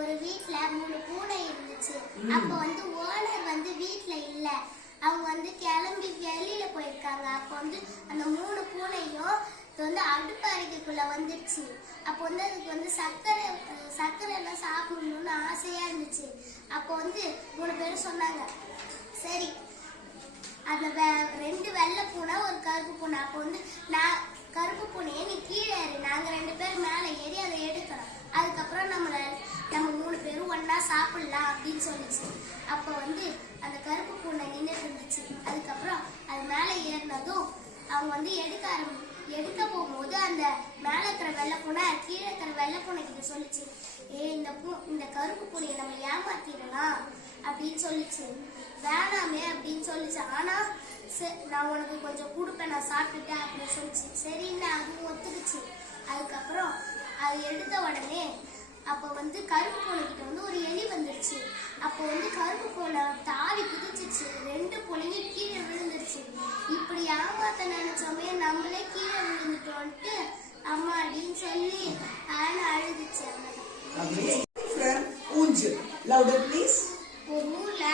ஒரு வீட்ல 3 பூனை இருந்துச்சு. அப்ப வந்து ஓனர் வந்து வீட்ல இல்ல. அவங்க வந்து கிளம்பி வெளியில போயிருக்காங்க. அப்ப வந்து அந்த 3 பூனையும் வந்து அடுப்பு அறைக்குள்ள வந்துருச்சு. அப்போ வந்து அதுக்கு வந்து சர்க்கரை எல்லாம் சாப்பிடணும்னு ஆசையா இருந்துச்சு. அப்போ வந்து 3 பேரும் சொன்னாங்க, சரி அந்த 2 வெள்ளை பூனை ஒரு கருப்பு பூனை. அப்போ வந்து நான் கருப்பு பூனையை நீ கீழே ஏறி, நாங்க 2 பேர் மேலே ஏறி அதை எடுக்கிறோம். அதுக்கப்புறம் நம்ம 3 பேரும் ஒன்னா சாப்பிடலாம் அப்படின்னு சொல்லிச்சு. அப்போ வந்து அந்த கருப்பு பூனை நின்றுட்டு இருந்துச்சு. அதுக்கப்புறம் அது மேலே ஏறினதும் அவங்க வந்து எடுக்க போகும்போது அந்த மேலே இருக்கிற வெள்ளை பூனை கீழே இருக்கிற வெள்ளை பூனை கிட்ட சொல்லிச்சு, இந்த கருப்பு பூனையை நம்ம ஏமாத்திடலாம் அப்படின்னு சொல்லிச்சு. வேணாமே அப்படின்னு சொல்லிச்சு. ஆனா நான் உனக்கு கொஞ்சம் கொடுப்பேன், நான் சாப்பிட்டுட்டேன் அப்படின்னு சொல்லிச்சு. சரின்னு அதுவும் ஒத்துக்குச்சு. அதுக்கப்புறம் அது எடுத்த உடனே அப்போ வந்து கருப்பு பூனை கிட்ட வந்து ஒரு எலி வந்துருச்சு. அப்போ வந்து கருப்பு பூனை தாவி குதிச்சிச்சு. 2 பூனையும் கீழே விழுந்துருச்சு. இப்படி ஏமாத்த நினைச்சோமே, நம்மளே கீழே விழுந்துட்டோன்ட்டு அம்மா அப்படின்னு சொல்லி அழுதுச்சு. ஒரு ஊர்ல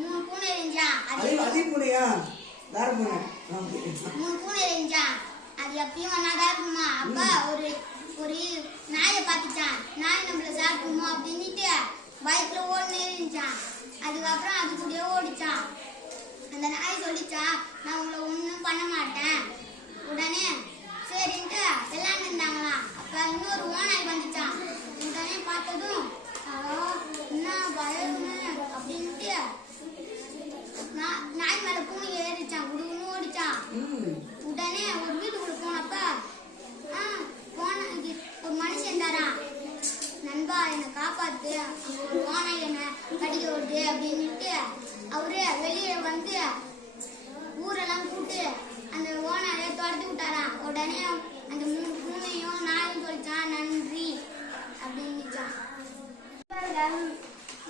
3 பூனை இருந்துச்சா. அதே பூனையா? வேற பூனை? 3 பூனை இருந்துச்சா. அது எப்பயும் ஒன்னாதான் இருக்குமா. அப்ப ஒரு நாயை பார்த்துச்சான். நாய் நம்மள சாப்பிடுமோ அப்படின்னுட்டு பைக்ல ஓடுனே இருந்துச்சான். அதுக்கப்புறம் அது கூடயே ஓடிச்சான். அந்த நாய் சொல்லிச்சா, நான் உங்களை ஒன்றும் பண்ண மாட்டேன். உடனே சரின்ட்டு விளையாண்டு இருந்தாங்களாம். அப்ப இன்னொரு ஓநாய் வந்துச்சான். உடனே பார்த்ததும் என்ன பயம்னு அப்படின்ட்டு நாய் மேல பூனை ஏறிச்சான். குடுகுன்னு ஓடிச்சான். உடனே ஒரு வீட்டுக்குள்ள போனப்ப ஒரு மனுஷன் இருந்தாரா, நண்பா என்னை காப்பாத்து, ஒரு ஓனாய் என்ன கடிக்க விடுது அப்படின்னுட்டு அவரு வெளியே வந்து ஊரெல்லாம் கூப்பிட்டு அந்த ஓனாயை துரத்தி விட்டாராம். உடனே அந்த 3 பூனையும் நாயும் சொல்லிச்சான், நன்றி அப்படின்னுச்சான்.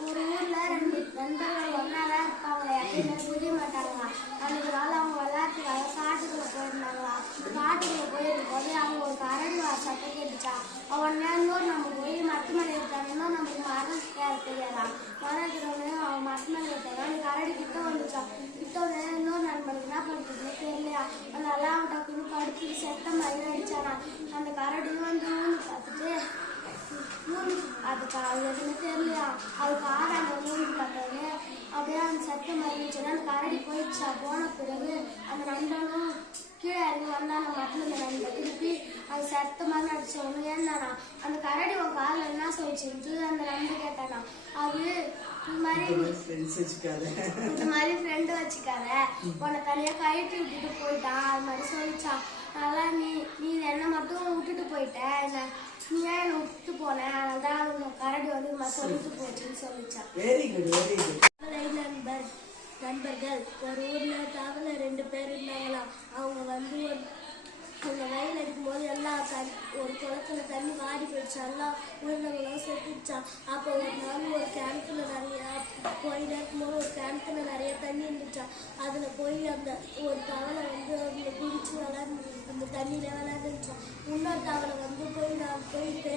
ஒரு ஊர்ல 2 நண்பர்கள் ஒன்னாதான் இருப்பாங்களே, அப்படின்னு புரிய மாட்டாங்களா. அன்னைக்கு நாள் அவங்க விளையாட்டுக்காக காட்டுக்குள்ள போயிருந்தாங்களா. காட்டுக்குள்ள போயிருக்கும் போது அவங்க ஒரு கரடி சத்தம் கேட்டுச்சா. உடனே இன்னொரு நம்ம போய் மரத்து மேலே இருக்காங்கன்னா நம்மளுக்கு மரம் தெரியாதா. மரம் இருக்கிறவங்க அவங்க மரத்து மேலே இருக்காங்க. அந்த கரடி கிட்ட வந்துச்சா. கிட்ட வந்து இன்னொரு நண்பருக்கு என்ன பண்ணுறதுன்னு தெரியலையா. அதனால அவன் டக்குன்னு படுத்து செத்த மாதிரி அடிச்சானா. அந்த கரடியும் வந்து ஊன்னு பார்த்துட்டு அதுக்கு எதுவுமே தெரியலையா. அதுக்கு ஆடாங்க ஊன்னு பார்த்தோன்னே அப்படியே அந்த சத்தம் மாதிரி இருந்துச்சுன்னா அந்த கரடி போயிடுச்சா. போன பிறகு அந்த நண்பனும் கீழே இறங்கி வந்தானா. மரத்துல இந்த நண்பன் திருப்பி அது சத்த மாதிரி அடிச்சவனு ஏன்னானா. அந்த கரடி உன் காலில் என்ன சொல்லிச்சு அந்த நண்பன் கேட்டானா. அது இந்த மாதிரி ஃப்ரெண்டு வச்சுக்காத, உன்னை தனியாக கழட்டி விட்டுட்டு போயிட்டான் அது மாதிரி சொல்லிச்சான். அதனால நீ என்னை மட்டும் விட்டுட்டு போயிட்ட, நீ ஏன் என்னை விட்டுட்டு போனேன், அதனால்தான் கரடி வந்து சொல்லிட்டு போச்சுன்னு சொல்லிச்சான். நண்பர்கள் ஒரு ஊர்ல தவளை 2 பேர் இருந்தாங்களாம். அவங்க வந்து அவங்க வயல் அடிக்கும்போது எல்லாம் ஒரு குளத்துல தண்ணி வாடி போயிடுச்சு. எல்லாம் உயிரினங்களும் செத்துடுச்சான். அப்போ ஒரு நாள் ஒரு கிணத்துல போயிட்டு இருக்கும்போது ஒரு கிணத்துல நிறைய தண்ணி இருந்துச்சான். அதுல போய் அந்த ஒரு தவளை வந்து அவங்க குடிச்சு அந்த தண்ணியில விளையாண்டுச்சான். இன்னொரு தவளை வந்து நான் போயிட்டு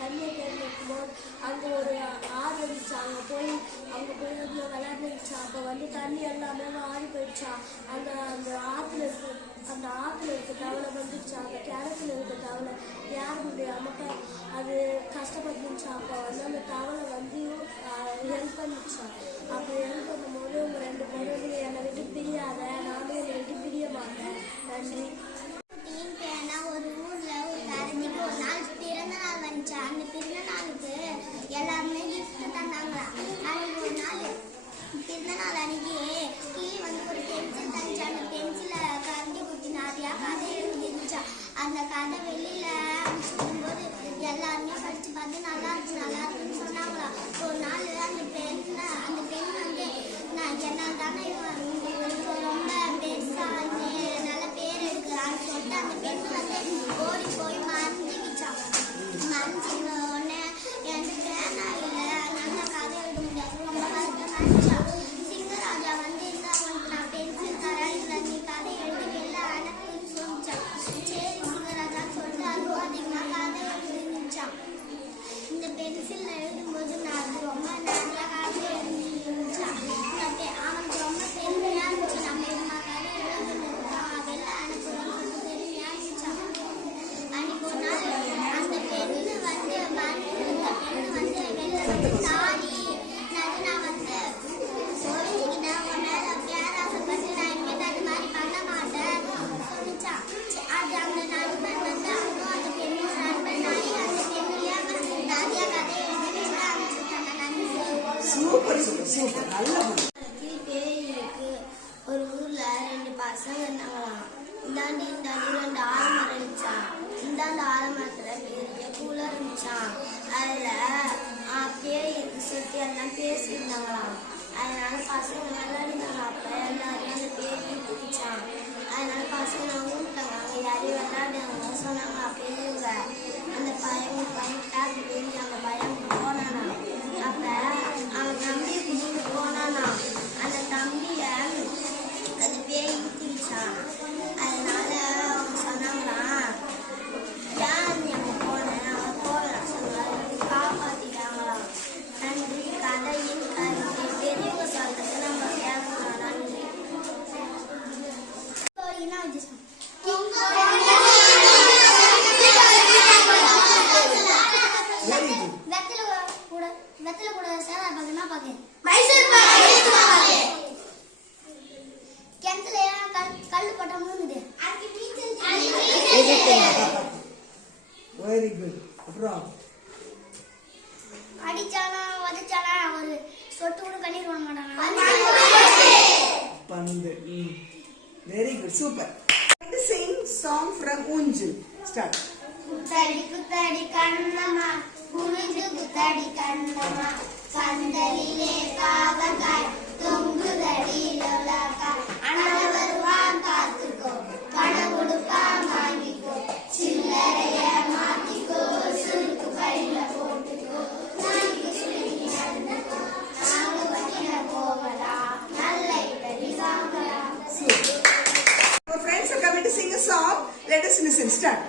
தண்ணியை தேர்ந்து இருக்கும்போது அங்கே ஒரு ஆறு இருந்துச்சு. அங்கே போய் வந்து விளையாண்டுச்சான். அப்போ வந்து தண்ணி எல்லாமே ஆடி போயிடுச்சான். அந்த ஆற்றுல இருக்க தவளை வந்துடுச்சு. அந்த கிணத்துல இருக்க தவளை யார முடியாம அது கஷ்டப்பட்டுச்சா. அப்போ வந்து அந்த தவளை வந்து ஹெல்ப் பண்ணிச்சான். அப்போ ஹெல்ப் பண்ணும்போது உங்க 2 பேரும் என்னை விட்டு பிரியாத, நானும் என்னை விட்டு பிரிய மாட்டேன். நன்றி. ஒரு ஊர்ல ஒரு கரடிக்கு ஒரு நாள் பிறந்த நாள் வந்துச்சு. அந்த பிறந்த நாளுக்கு எல்லாருமே கிஃப்ட் தந்தாங்களா. அன்னைக்கு ஒரு நாள் பிறந்த நாள் அன்னைக்கு கிளி வந்து ஒரு பென்சில் தந்துச்சு. அந்த பென்சில கரண்டி குத்தி நிறையா கதை எழுதிருந்துச்சா. அந்த கதை வெளியில சொல்லும்போது எல்லாருமே படிச்சு பார்த்து நல்லா இருக்குன்னு சொன்னாங்களா. ஒரு நாள் அந்த பெண் வந்து என்னால் தானே ரொம்ப பெருசா நல்ல பேர் எடுக்கிறான்னு சொல்லிட்டு அந்த பெண் வந்து ஓடி போய் மறைஞ்சிக்கிச்சான். மறைஞ்சின உடனே எனக்கு பேனா இல்லை, நல்ல கதை எழுத முடியாது, ரொம்ப கஷ்டம் நினைச்சா. சிங்கராஜா வந்து உனக்கு நான் பென்சில் தரேன், நீ கதை எழுதுவே இல்லை எனக்குன்னு சொல்லிச்சான். சரி சிங்கராஜான்னு சொல்லி பசங்க விளையாடினாங்க. அப்ப எல்லாரையும் அந்த பேர் இழுத்துக்கிச்சான். அதனால பசங்க ஊட்டாங்க. அவங்க யாரையும் விளையாடுவாங்க சொன்னாங்க. பெரியவங்க அந்த பையன் டாக்டர் தெரிஞ்சு அந்த பையன் போனானா. அப்ப அவன் தம்பியை கூட்டிட்டு போனானா. அந்த தம்பிய அந்த பேர் இழுத்துக்கிச்சான். அதனால அவங்க சொன்னாங்களாம், யார் நீ அங்க போனேன் அவன் போகலாம் சொன்னாங்க. காப்பாத்திட்டாங்களாம். நன்றி. கதையின் கருத்து பெரியவங்க சொல்றது நம்ம கேட்கணும். நன்றி. Very good. வெத்தலை கூட சேரா பாக்குன்னா பாக்கேன். கிணத்துல கல் பட்ட மூணுது. Very good. அப்புறம் அடிச்சானா வதச்சானா ஒரு சொட்டு கூட கண்ணீர் வாங்க மாட்டாங்க. பந்து. Very good. Super. Sing song from Unjil. Start. குத்தடி குத்தடி கண்ணம்மா குனிஞ்சு குத்தடி கண்ணம்மா கந்தலிலே பாவக்காய் தொங்குதடி லோலக்காய் அண்ணன் வருவான் பார்த்துக்கோ பணம் கொடுப்பா வாங்கிக்கோ சில்லறைய மாத்திக்கோ சுருக்கு பையில போட்டுக்கோ நாளைக்கு சுருக்கி நடந்துக்கோ நாங்க வண்டியில போகலாம் நல்ல இட்லி வாங்கலாம். Our friends are coming to sing a song. Let us listen. Start.